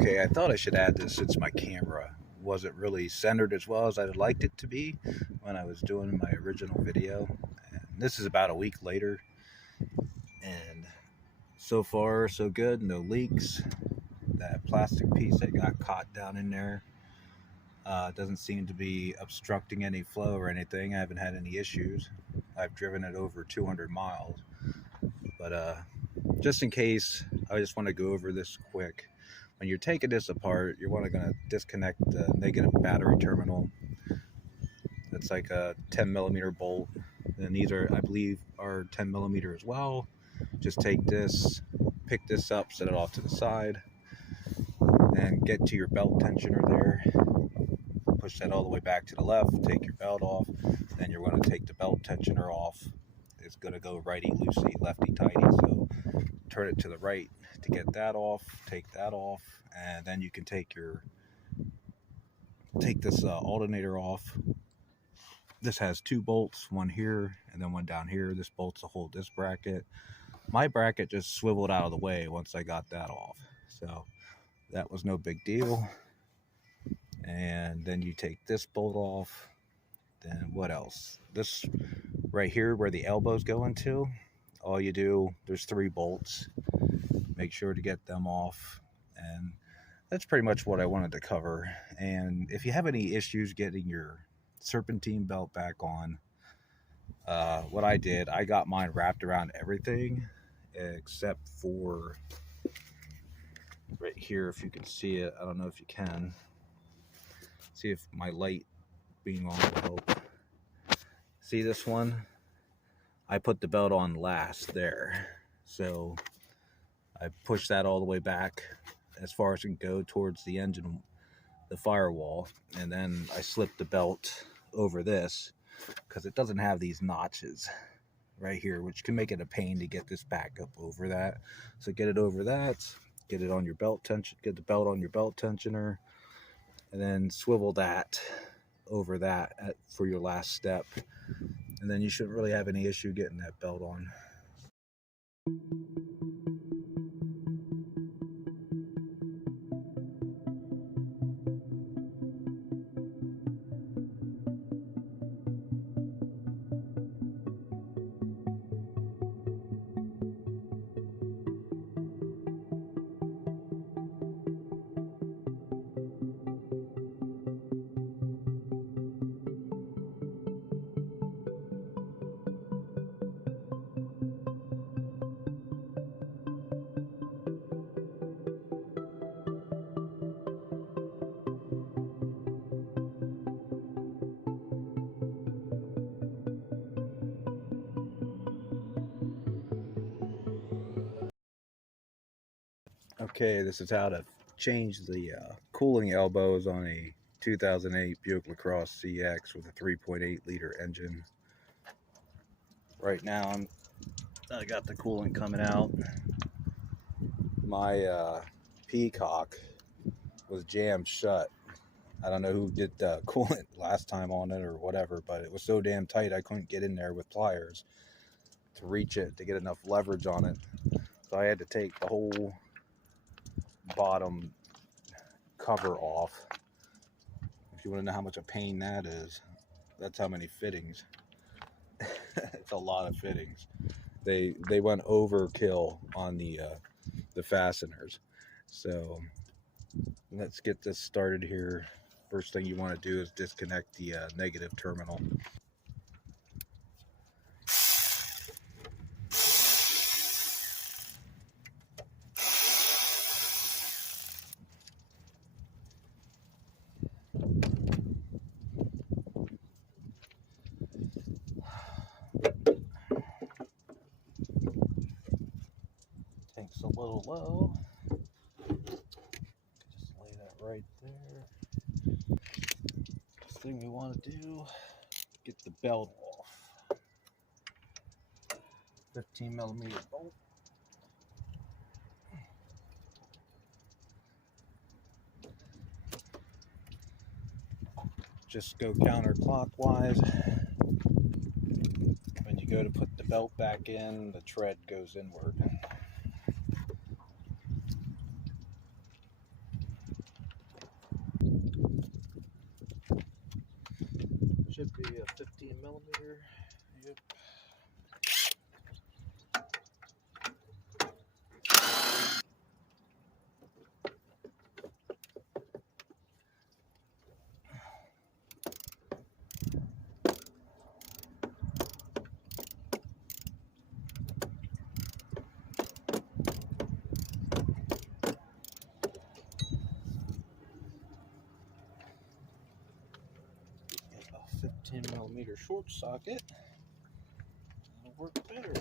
Okay, I thought I should add this since my camera wasn't really centered as well as I'd liked it to be when I was doing my original video. And this is about a week later, and so far so good, no leaks. That plastic piece that got caught down in there doesn't seem to be obstructing any flow or anything. I haven't had any issues. I've driven it over 200 miles, but just in case, I just want to go over this quick. When you're taking this apart, you're going to disconnect the negative battery terminal. That's like a 10 millimeter bolt, and these are, I believe, are 10 millimeter as well. Just take this, pick this up, set it off to the side, and get to your belt tensioner there. Push that all the way back to the left, take your belt off, then you're going to take the belt tensioner off. It's going to go righty loosey, lefty tighty, so turn it to the right to get that off, take that off, and then you can take this alternator off. This has two bolts, one here and then one down here. This bolt's to hold this bracket. My bracket just swiveled out of the way once I got that off, so that was no big deal. And then you take this bolt off. Then what else? This right here where the elbows go into, all you do, there's 3 bolts. Make sure to get them off, and that's pretty much what I wanted to cover. And if you have any issues getting your serpentine belt back on, what I did, I got mine wrapped around everything except for right here, if you can see it. I don't know if you can see, if my light being on will help. See this one? I put the belt on last there, so I pushed that all the way back as far as it can go towards the engine, the firewall, and then I slipped the belt over this because it doesn't have these notches right here, which can make it a pain to get this back up over that. So get it over that, get it on your belt tension, get the belt on your belt tensioner, and then swivel that over that for your last step, and then you shouldn't really have any issue getting that belt on. Okay, this is how to change the cooling elbows on a 2008 Buick Lacrosse CX with a 3.8 liter engine. Right now, I got the coolant coming out. My peacock was jammed shut. I don't know who did the coolant last time on it or whatever, but it was so damn tight I couldn't get in there with pliers to reach it, to get enough leverage on it. So I had to take the whole bottom cover off. If you want to know how much a pain that is, that's how many fittings. It's a lot of fittings. They went overkill on the fasteners. So let's get this started here. First thing you want to do is disconnect the negative terminal. Tank's a little low. Just lay that right there. First thing we want to do, get the belt off. 15 millimeter bolt. Just go counterclockwise. When you go to put the belt back in, the tread goes inward. Should be a 15 millimeter. Yep. A 15 millimeter short socket. That'll work better.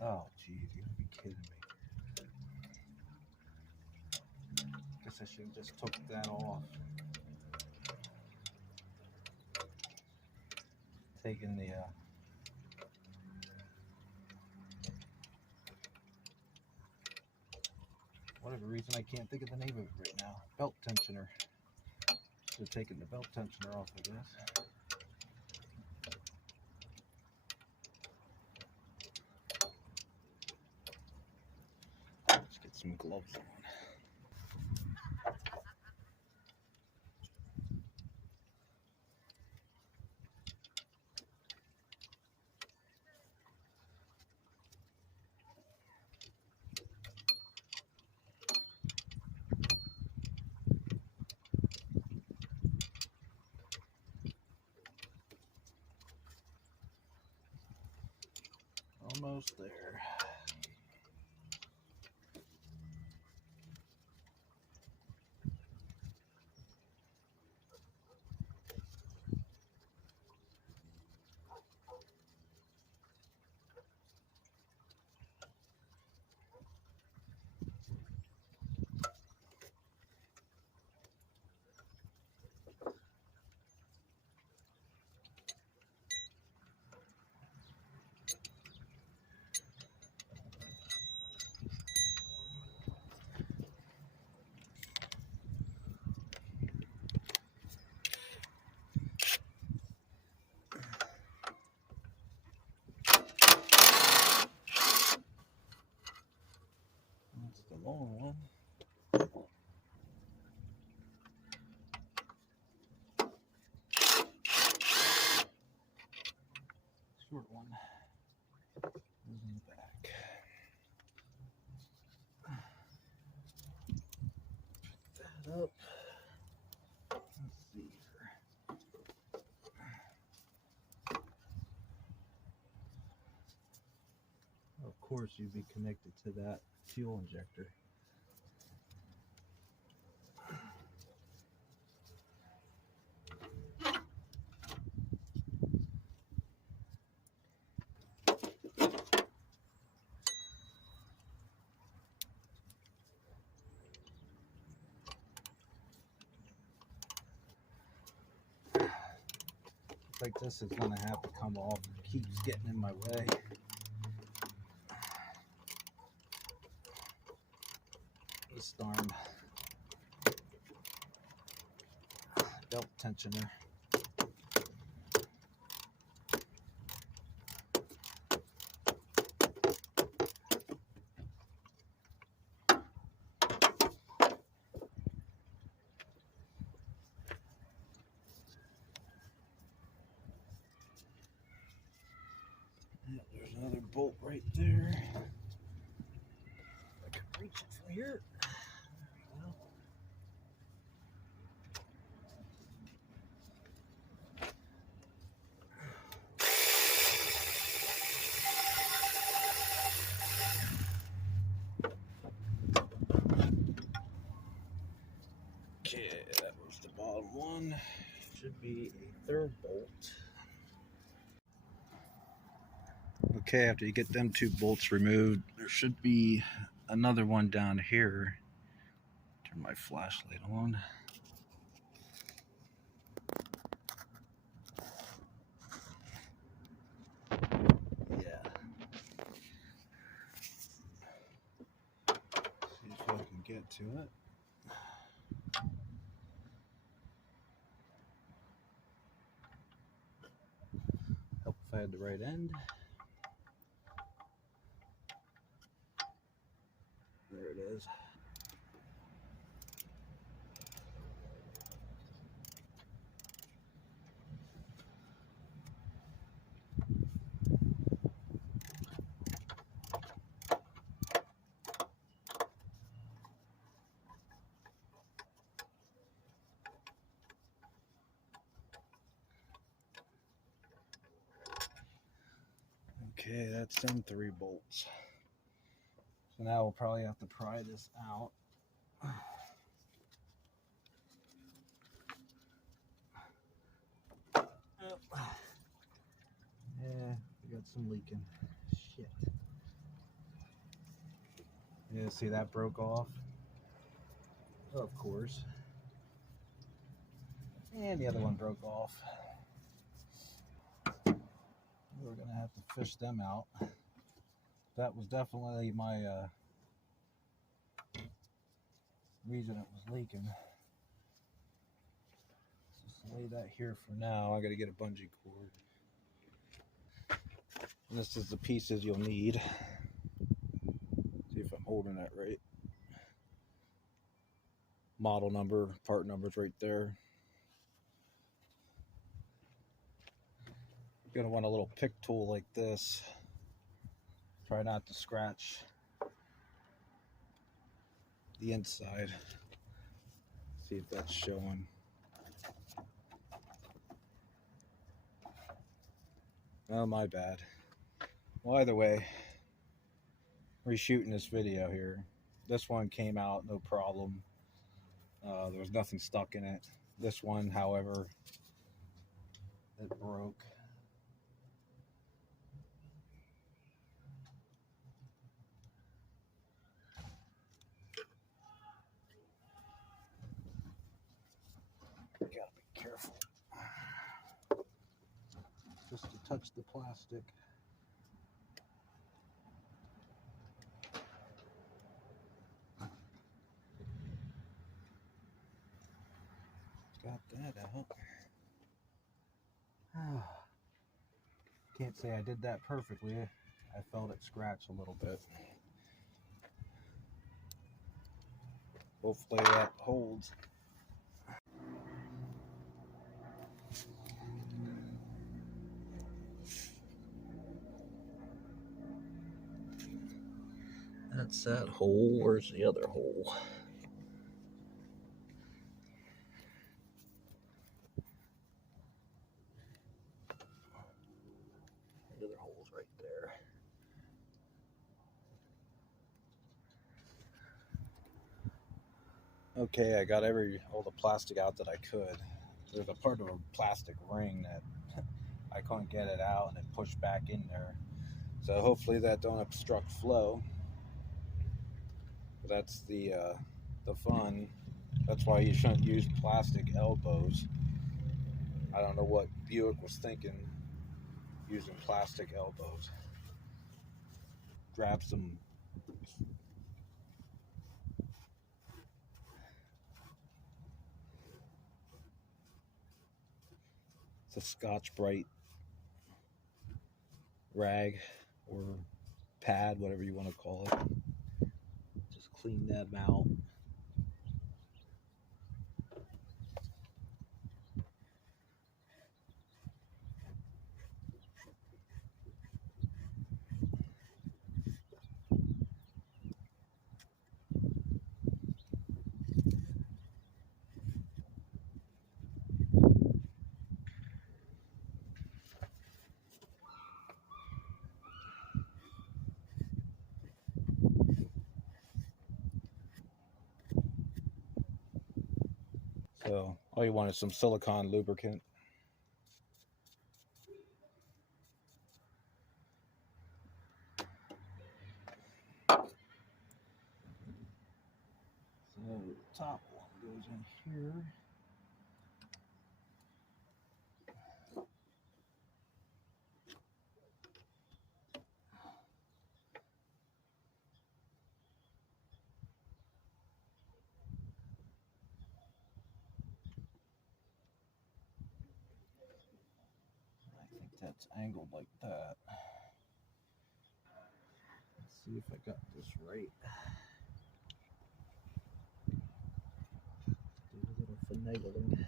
Oh, geez, you gotta be kidding me. Guess I should have just took that off. Taking the whatever reason I can't think of the name of it right now. Belt tensioner. Should have taken the belt tensioner off, I guess. Let's get some gloves on. Almost there. That's the long one. Short one is in the back. Pick that up. Let's see here. Of course, you'd be connected to that fuel injector. Like this is gonna have to come off. It keeps getting in my way. This darn belt tensioner. There's another bolt right there. I can reach it from here. Okay, that was the bottom one. Should be a third bolt. Okay, after you get them two bolts removed, there should be another one down here. Turn my flashlight on. Yeah. See if I can get to it. Help if I had the right end. There it is. Okay, that's them 3 bolts. So now we'll probably have to pry this out. Yeah, we got some leaking. Shit. Yeah, see that broke off? Of course. And the other one broke off. We're gonna have to fish them out. That was definitely my reason it was leaking. Just lay that here for now. I gotta get a bungee cord. And this is the pieces you'll need. See if I'm holding that right. Model number, part number's right there. You're gonna want a little pick tool like this. Try not to scratch the inside. See if that's showing. Oh, my bad. Well, either way, reshooting this video here. This one came out no problem. There was nothing stuck in it. This one, however, it broke. Gotta be careful. Just to touch the plastic. Got that out. Can't say I did that perfectly. I felt it scratch a little bit. Hopefully that holds. That's that hole. Where's the other hole? The other hole's right there. Okay, I got all the plastic out that I could. There's a part of a plastic ring that I couldn't get it out, and it pushed back in there. So hopefully that don't obstruct flow. But that's the fun. That's why you shouldn't use plastic elbows. I don't know what Buick was thinking using plastic elbows. Grab some it's a Scotch-Brite rag or pad, whatever you want to call it. Just clean them out. So all you want is some silicone lubricant. So the top one goes in here. that's angled like that. Let's see if I got this right. Do a little finagling.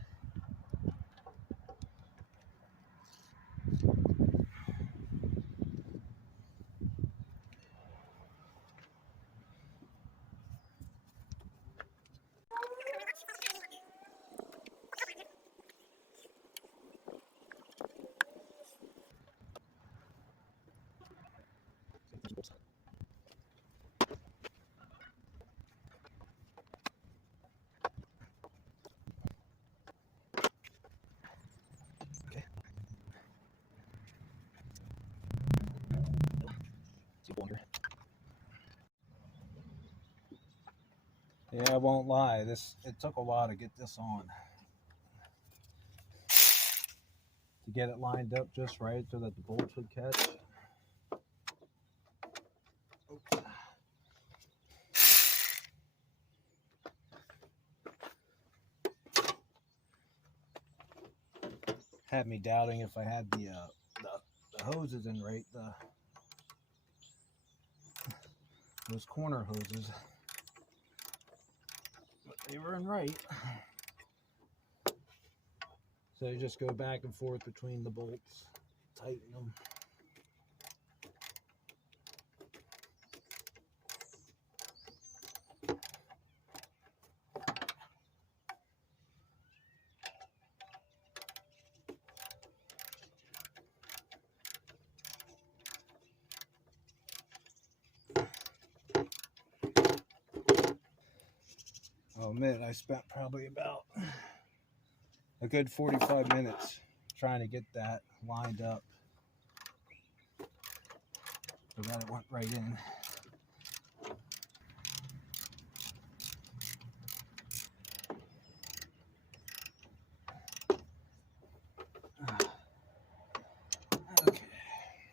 Yeah, I won't lie. It took a while to get this on. To get it lined up just right so that the bolts would catch. Oops. Had me doubting if I had the hoses in right, those corner hoses. But they were in right. So you just go back and forth between the bolts, tighten them. I'll admit I spent probably about a good 45 minutes trying to get that lined up so that it went right in.